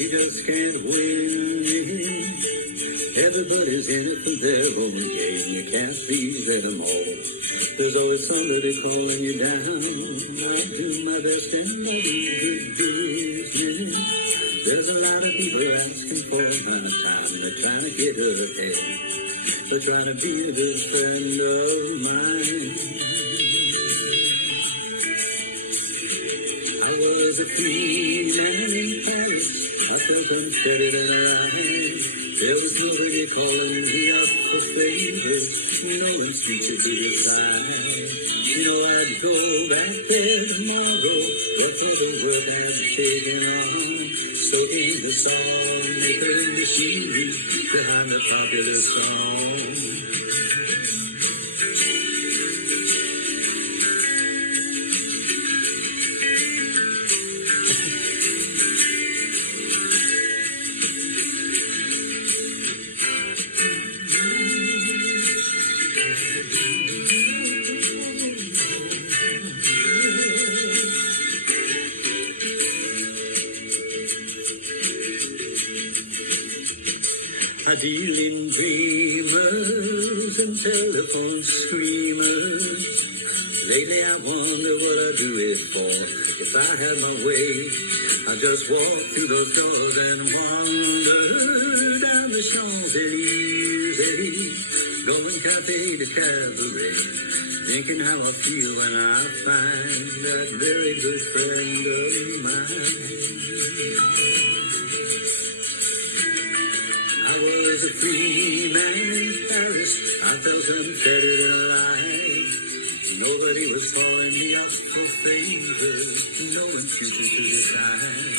You just can't win. Everybody's in it for their own game. You can't please them all. There's always somebody calling you down. I do my best and I do good business. There's a lot of people asking for my time. They're trying to get ahead. They're trying to be a good friend of mine. I was a free man in Paris. I felt unfettered and alive. There was nobody calling me up for favors. No one's teaching to decide. You know I'd go back there tomorrow, but for the work I've taken on, soaking the song, making the machinery behind the popular song. I deal in dreamers and telephone screamers. Lately I wonder what I'd do it for. If I had my way, I'd just walk through those doors and wander down the Champs-Élysées, going cafe to cabaret, thinking how I feel when I find that very good friend of mine. I was a free man in Paris. I felt unfettered and alive. Nobody was calling me up for favors. No one's future to decide.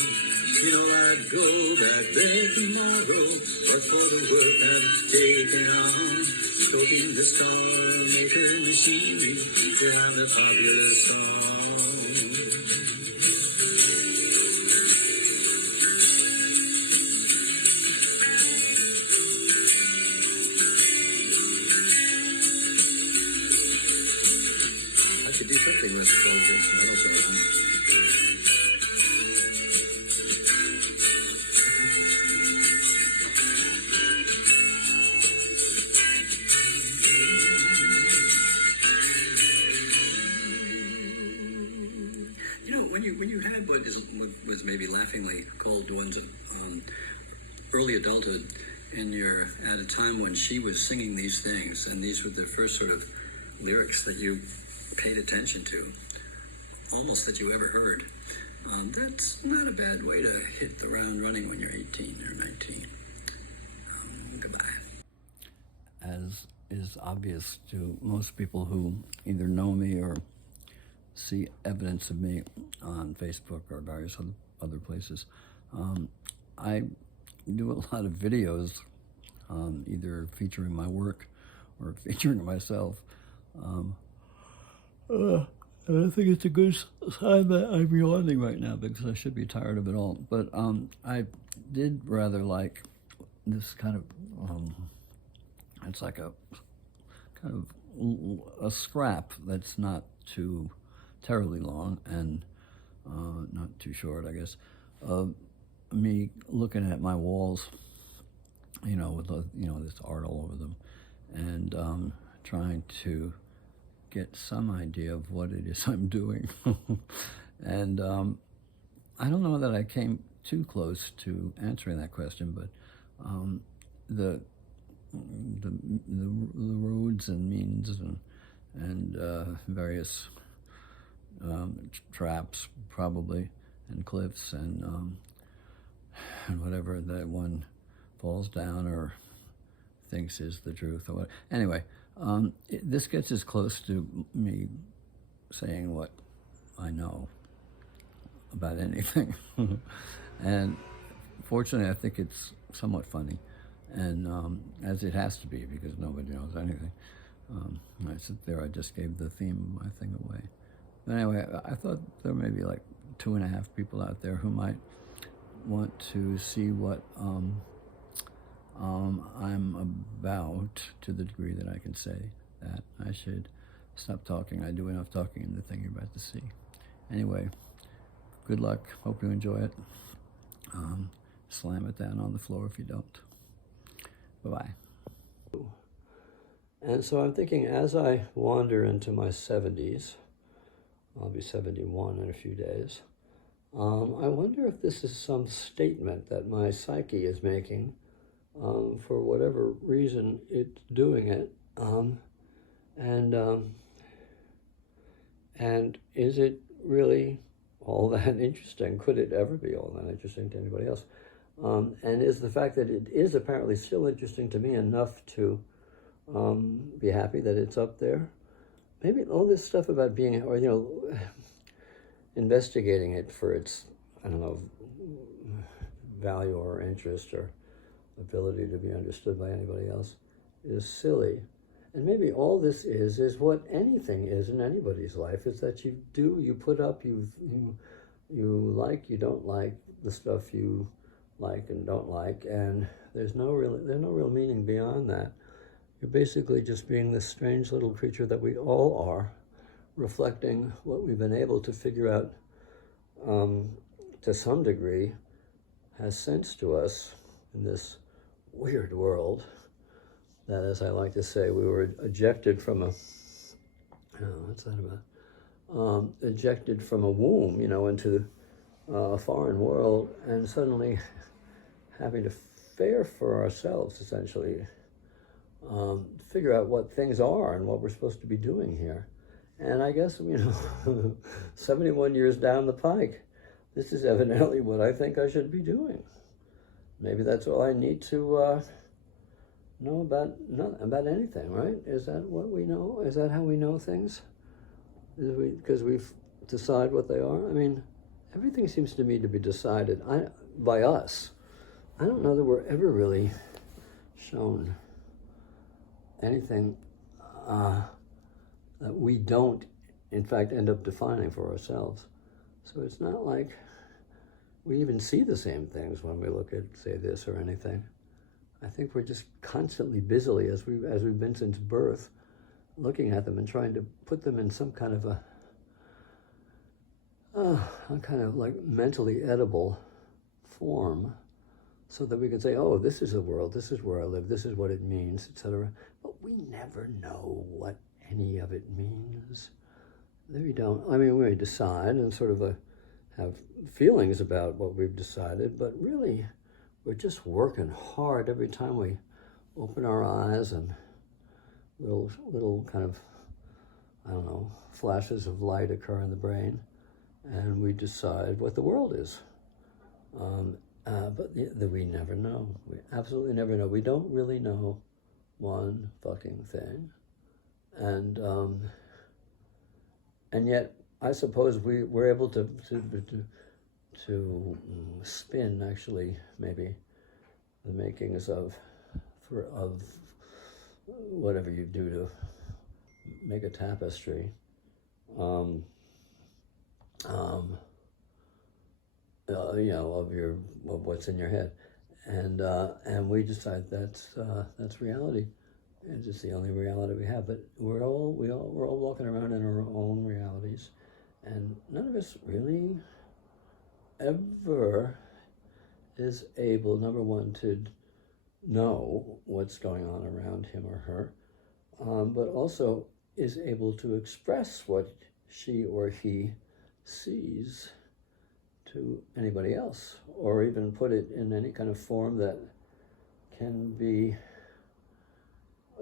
You know I'd go back there tomorrow, just for the work I've taken on, stroking the star, making machinery behind the popular song. Do something with this melodrama. You know, when you had what was maybe laughingly called one's early adulthood, and you're at a time when she was singing these things, and these were the first sort of lyrics that you paid attention to, almost that you ever heard. That's not a bad way to hit the ground running when you're 18 or 19. Goodbye. As is obvious to most people who either know me or see evidence of me on Facebook or various other places, I do a lot of videos, either featuring my work or featuring myself. And I think it's a good sign that I'm yawning right now because I should be tired of it all. But I did rather like this kind of, it's like a kind of a scrap that's not too terribly long and not too short, I guess, of me looking at my walls, you know, with this art all over them, and trying to get some idea of what it is I'm doing. And I don't know that I came too close to answering that question, but the roads and means and various traps probably, and cliffs and whatever that one falls down or thinks is the truth or what. Anyway, this gets as close to me saying what I know about anything. And fortunately, I think it's somewhat funny, and as it has to be because nobody knows anything. I sit there, I just gave the theme of my thing away. But anyway, I thought there may be like 2.5 people out there who might want to see what I'm about, to the degree that I can say that. I should stop talking. I do enough talking in the thing you're about to see. Anyway, good luck. Hope you enjoy it. slam it down on the floor if you don't. Bye-bye. And so I'm thinking, as I wander into my 70s, I'll be 71 in a few days, I wonder if this is some statement that my psyche is making, for whatever reason it's doing it, and is it really all that interesting? Could it ever be all that interesting to anybody else? And is the fact that it is apparently still interesting to me enough to be happy that it's up there? Maybe all this stuff about being, or investigating it for its, I don't know, value or interest or ability to be understood by anybody else is silly. And maybe all this is what anything is in anybody's life, is that you put up, you like, you don't like the stuff you like and don't like, and there's no real meaning beyond that. You're basically just being this strange little creature that we all are, reflecting what we've been able to figure out, to some degree, has sense to us in this weird world that, as I like to say, we were ejected from what's that about? Ejected from a womb, into a foreign world, and suddenly having to fare for ourselves, essentially, figure out what things are and what we're supposed to be doing here. And I guess, 71 years down the pike, this is evidently what I think I should be doing. Maybe that's all I need to know about anything, right? Is that what we know? Is that how we know things? Because we decide what they are? I mean, everything seems to me to be decided by us. I don't know that we're ever really shown anything that we don't, in fact, end up defining for ourselves. So it's not like we even see the same things when we look at, say, this or anything. I think we're just constantly busily, as we've been since birth, looking at them and trying to put them in some kind of a kind of like mentally edible form, so that we can say, oh, this is the world, this is where I live, this is what it means, etc. But we never know what any of it means. We don't. I mean, we decide and sort of have feelings about what we've decided, but really, we're just working hard every time we open our eyes, and little kind of, I don't know, flashes of light occur in the brain, and we decide what the world is. But we never know. We absolutely never know. We don't really know one fucking thing. And yet, I suppose we're able to spin, actually, maybe the makings of whatever you do to make a tapestry. Of what's in your head, and we decide that's reality. It's just the only reality we have. But we're all walking around in our own realities, and none of us really ever is able, number one, to know what's going on around him or her, but also is able to express what she or he sees to anybody else, or even put it in any kind of form that can be,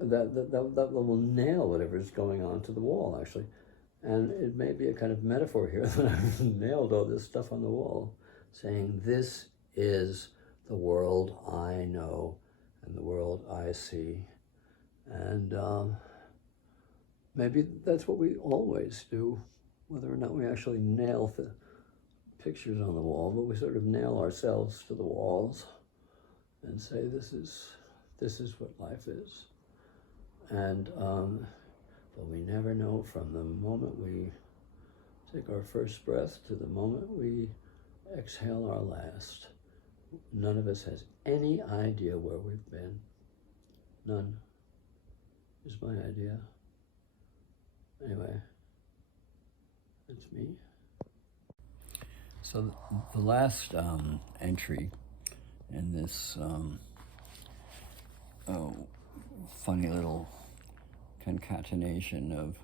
that will nail whatever's going on to the wall, actually. And it may be a kind of metaphor here that I've nailed all this stuff on the wall, saying this is the world I know and the world I see. And maybe that's what we always do, whether or not we actually nail the pictures on the wall, but we sort of nail ourselves to the walls and say, this is what life is. And but we never know, from the moment we take our first breath to the moment we exhale our last. None of us has any idea where we've been. None is my idea. Anyway, that's me. So the last entry in this funny little concatenation of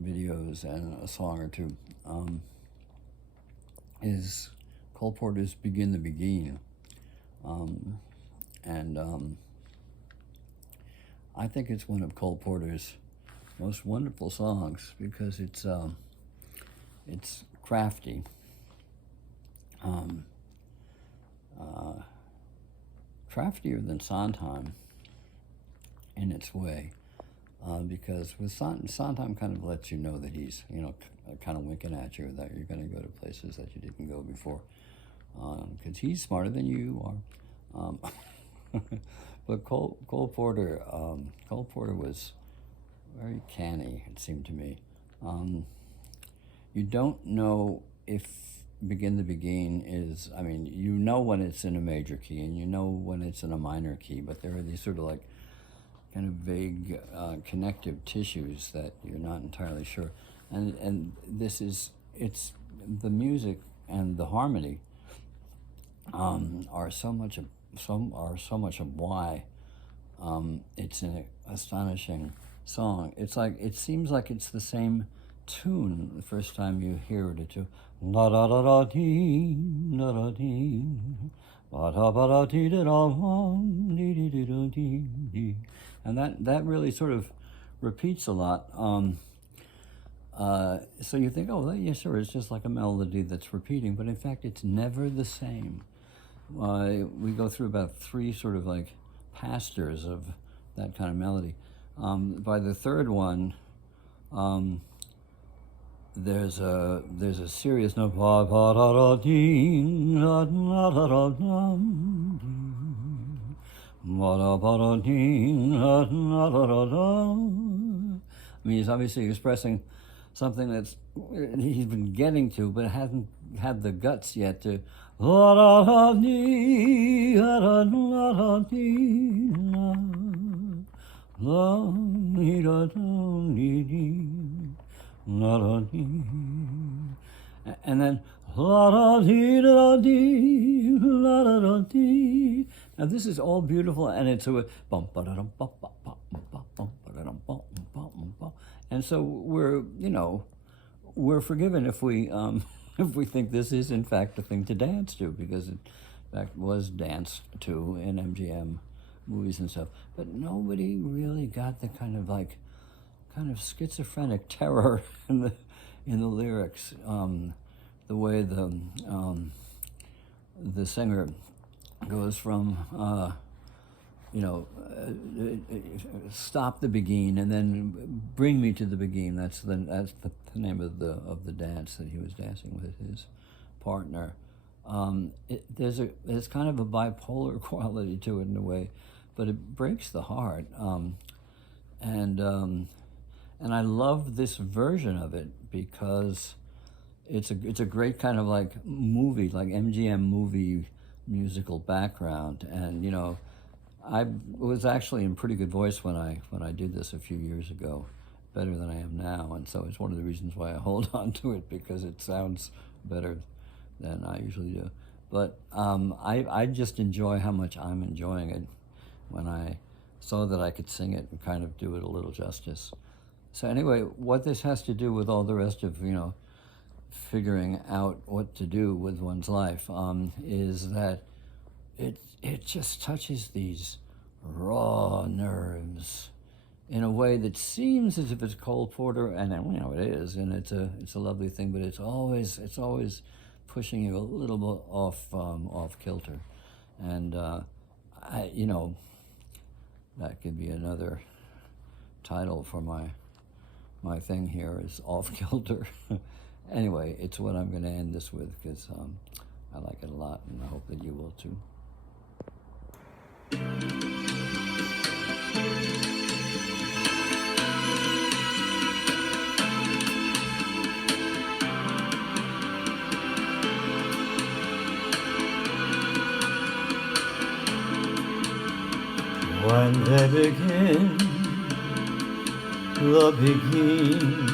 videos and a song or two, is Cole Porter's Begin the Beguine. I think it's one of Cole Porter's most wonderful songs because it's crafty, craftier than Sondheim in its way, because with Sondheim kind of lets you know that he's, kind of winking at you, that you're going to go to places that you didn't go before, because he's smarter than you are. But Cole Porter was very canny, it seemed to me. You don't know if Begin the Beguine is, you know when it's in a major key and you know when it's in a minor key, but there are these sort of like kind of vague connective tissues that you're not entirely sure. And it's the music and the harmony are so much of why it's an astonishing song. It seems like it's the same tune the first time you hear it. It's la da da da dee da da dee ba da ba da dee da da dee dee dee da dee dee, and that really sort of repeats a lot. So you think, oh, yeah, sure, it's just like a melody that's repeating, but in fact, it's never the same. We go through about 3 sort of like pastors of that kind of melody. By the third one, there's a serious note. He's obviously expressing something that's he's been getting to, but hasn't had the guts yet to. And then now this is all beautiful, and it's a and so we're forgiven if we think this is in fact a thing to dance to, because it in fact was danced to in MGM movies and stuff, but nobody really got the kind of schizophrenic terror in the lyrics, the way the singer goes from stop the beguine and then bring me to the beguine. That's the name of the dance that he was dancing with his partner. There's kind of a bipolar quality to it in a way, but it breaks the heart. And I love this version of it because it's a great kind of like movie, like MGM movie musical background. And I was actually in pretty good voice when I did this a few years ago, better than I am now, and so it's one of the reasons why I hold on to it, because it sounds better than I usually do. But I just enjoy how much I'm enjoying it when I saw that I could sing it and kind of do it a little justice. So anyway, what this has to do with all the rest of figuring out what to do with one's life is that it just touches these raw nerves in a way that seems as if it's Cole Porter, and it is, and it's a lovely thing, but it's always pushing you a little bit off kilter, and that could be another title for my thing here, is Off Kilter. Anyway, it's what I'm going to end this with, because I like it a lot, and I hope that you will too. When they begin, the beguine,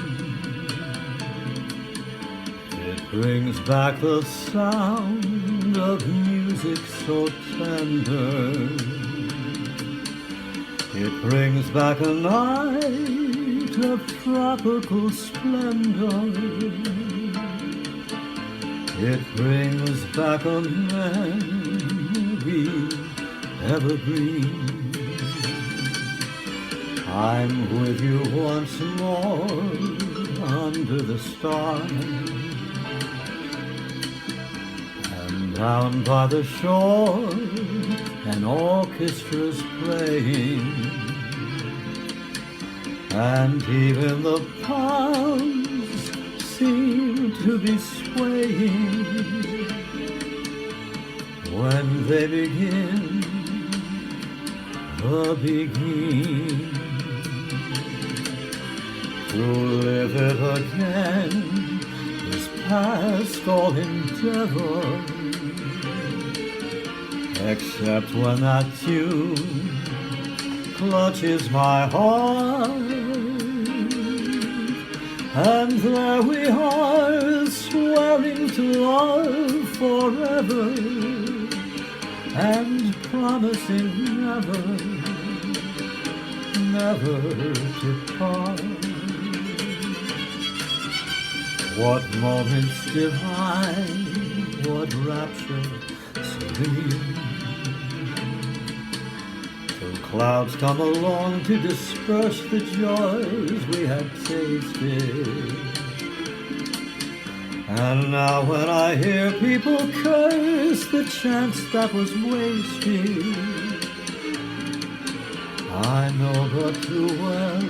it brings back the sound of music so tender. It brings back a night of tropical splendor. It brings back a memory evergreen. I'm with you once more under the stars, and down by the shore an orchestra's playing, and even the palms seem to be swaying when they begin the beginning. To live it again is past all endeavor, except when that tune clutches my heart, and there we are swearing to love forever and promising never, never to part. What moments divine, what rapture serene. Till clouds come along to disperse the joys we had tasted. And now when I hear people curse the chance that was wasted, I know but too well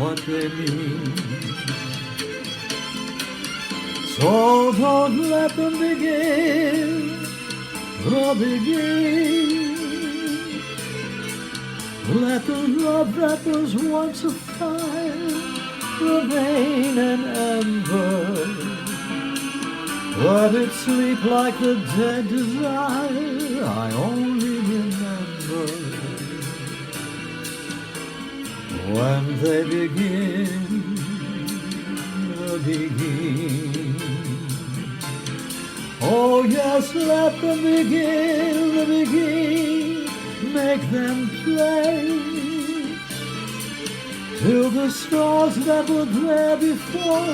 what they mean. So don't let them begin the beginning. Let the love that was once a fire remain an ember. Let it sleep like the dead desire I only remember. When they begin the beginning. Oh yes, let them begin the beginning. Make them play till the stars that were there before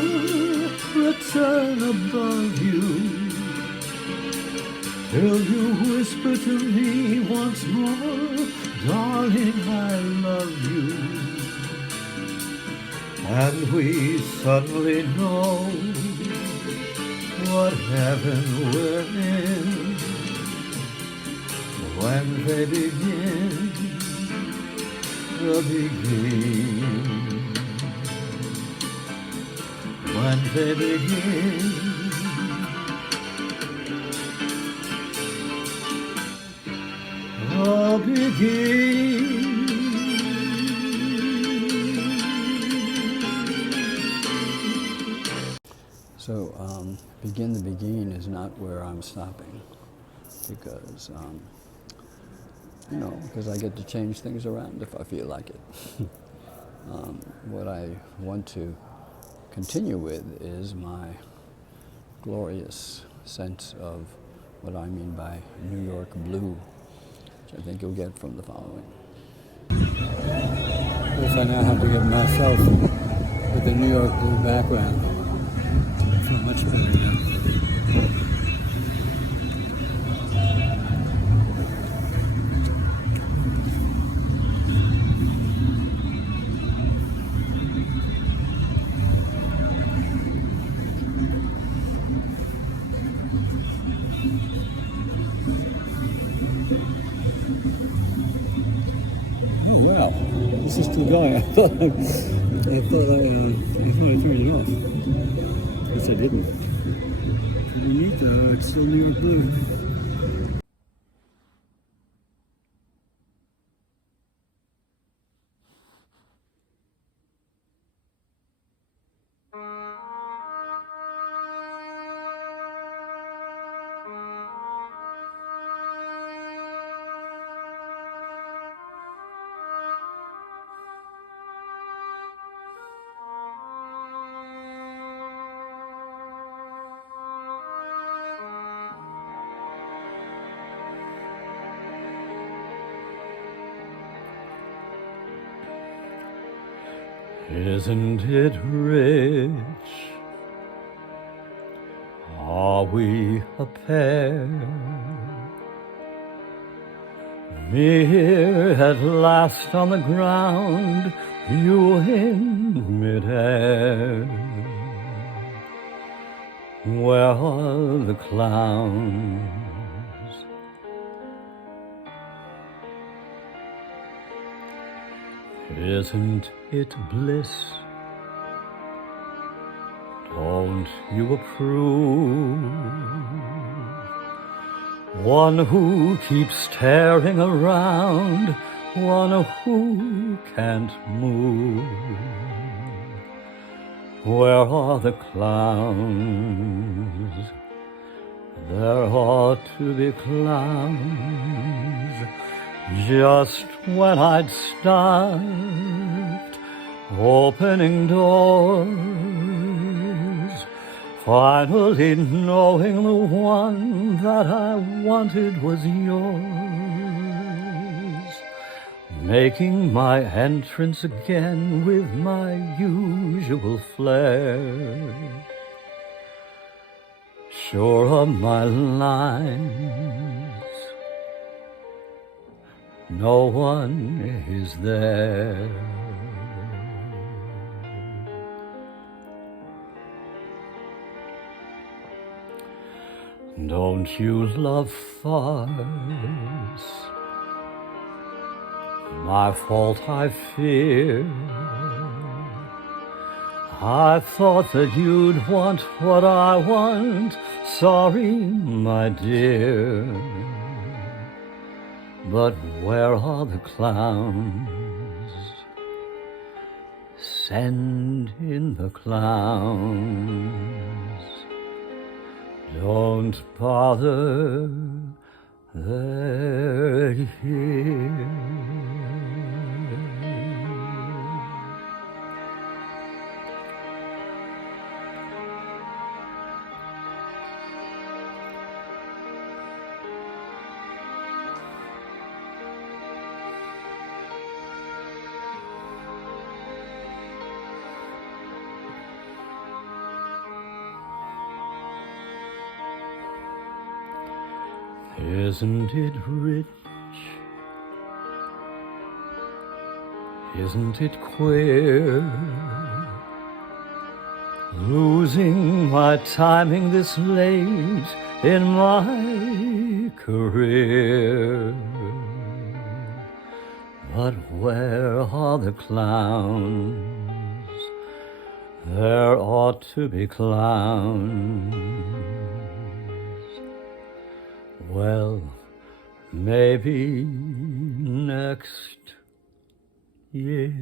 return above you, till you whisper to me once more, darling, I love you. And we suddenly know what heaven we're in when they begin the beginning. When they begin the beginning. So, begin the beginning is not where I'm stopping, because, because I get to change things around if I feel like it. What I want to continue with is my glorious sense of what I mean by New York blue, which I think you'll get from the following. Yes, I now have to get myself with the New York blue background. I feel much better now. Wow, this is still going. I thought I turned it off. Guess I didn't. Pretty neat though. It's still New York blue. Isn't it rich? Are we a pair? Me here at last on the ground, you in midair. Where are the clowns? Isn't it bliss? Don't you approve? One who keeps staring around, one who can't move. Where are the clowns? There ought to be clowns. Just when I'd stopped opening doors, finally knowing the one that I wanted was yours, making my entrance again with my usual flair. Sure of my lines, no one is there. Don't you love farce? My fault, I fear. I thought that you'd want what I want. Sorry, my dear. But where are the clowns? Send in the clowns. Don't bother, they're here. Isn't it rich? Isn't it queer? Losing my timing this late in my career. But where are the clowns? There ought to be clowns. Well, maybe next year.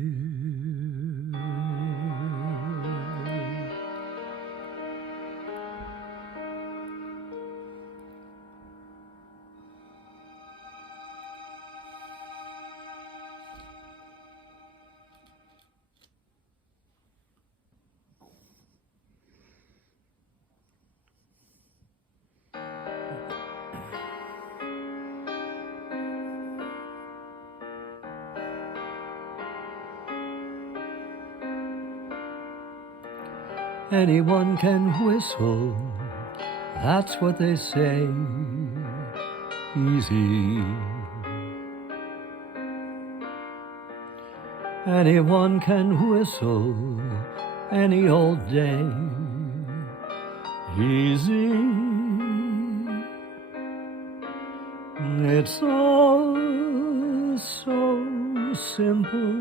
Anyone can whistle, that's what they say, easy. Anyone can whistle any old day, easy. It's all so simple.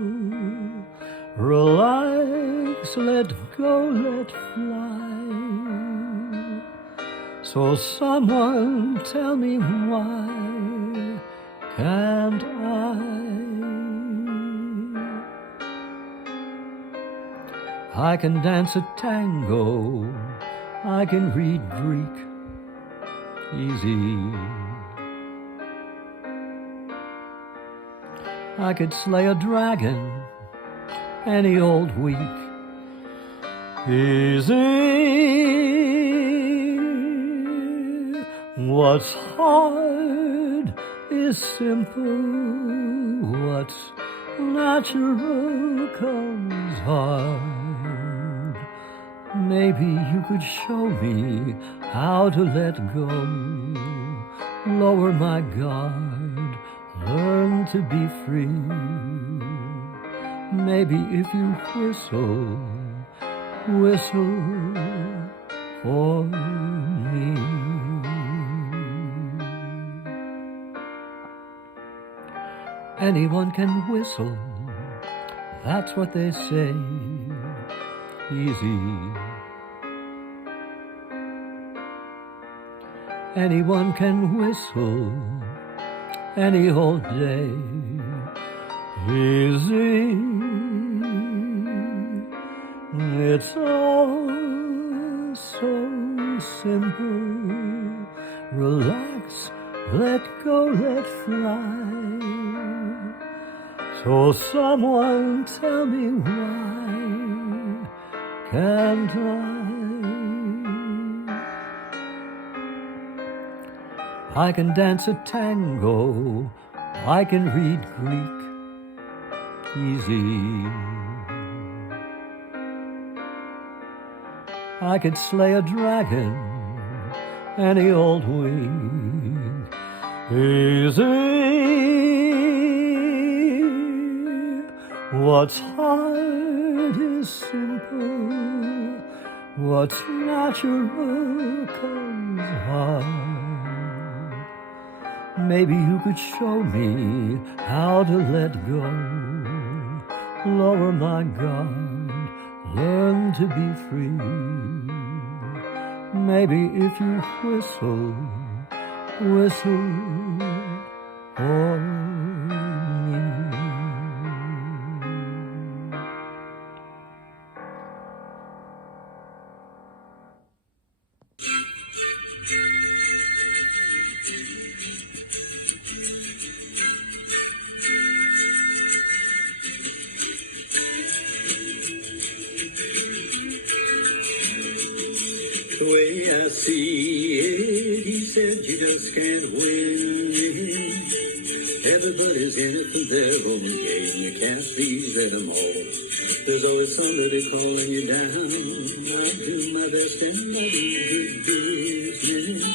Relax, let go, let fly. So someone tell me why can't I can dance a tango, I can read Greek, easy. I could slay a dragon any old week, easy. What's hard is simple, what's natural comes hard. Maybe you could show me how to let go, lower my guard, learn to be free. Maybe if you whistle for me. Anyone can whistle, that's what they say, easy. Anyone can whistle any old day, easy. It's all so simple. Relax, let go, let fly. So someone tell me why can't I can dance a tango, I can read Greek, easy. I could slay a dragon any old week, easy. What's hard is simple, what's natural comes hard. Maybe you could show me how to let go, lower my guard, learn to be free. Maybe if you whistle for me. The way I see it, he said you just can't win. Everybody's in it for their own game. You can't please them all. There's always somebody calling you down. I do my best and I do good business.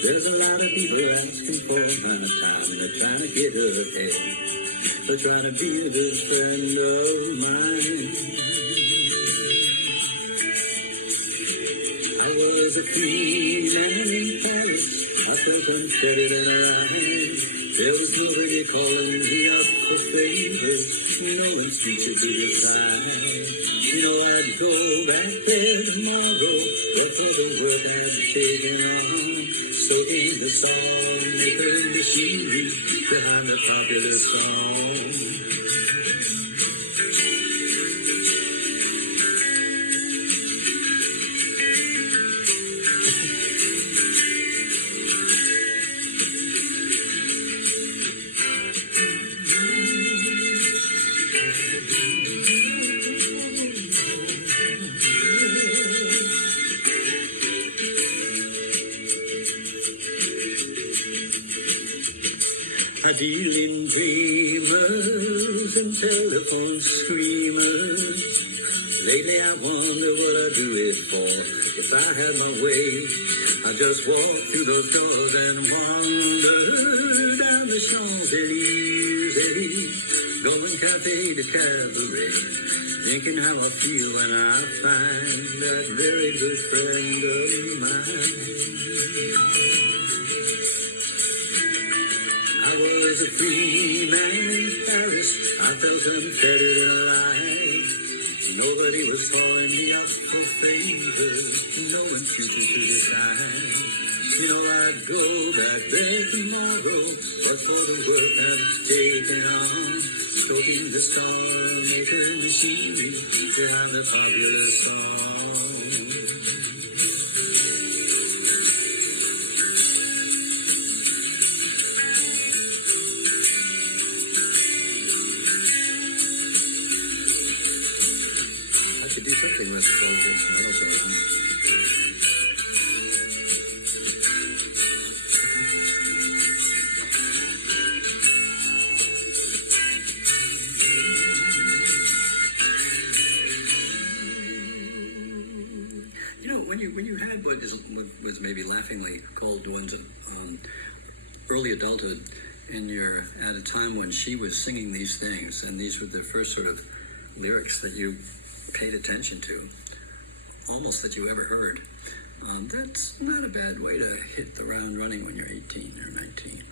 There's a lot of people asking for my time and they're trying to get ahead. They're trying to be a good friend of mine. I was a free man in Paris. I felt unfettered and alive. There was nobody calling me up for favors. No one's teacher to decide. You know I'd go back there tomorrow, but for the work I'd taken on. Stoking the song, making the machinery behind the popular song. I deal in dreamers and telephone screamers. Lately I wonder what I'd do it for. If I had my way, I'd just walk through those doors and wander down the Champs-Élysées, going cafe to cabaret, thinking how I feel when I find that very good friend of mine. I was a free man in Paris. I felt unfettered and alive. Nobody was calling me up for favors. No one's future to decide. You know I'd go back there tomorrow. That's for the work I've taken on. Stoking the star, making the machinery behind the popular song. Do something with this melody. when you had what was maybe laughingly called one's early adulthood, and you're at a time when she was singing these things, and these were the first sort of lyrics that you paid attention to, almost that you ever heard. That's not a bad way to hit the ground running when you're 18 or 19.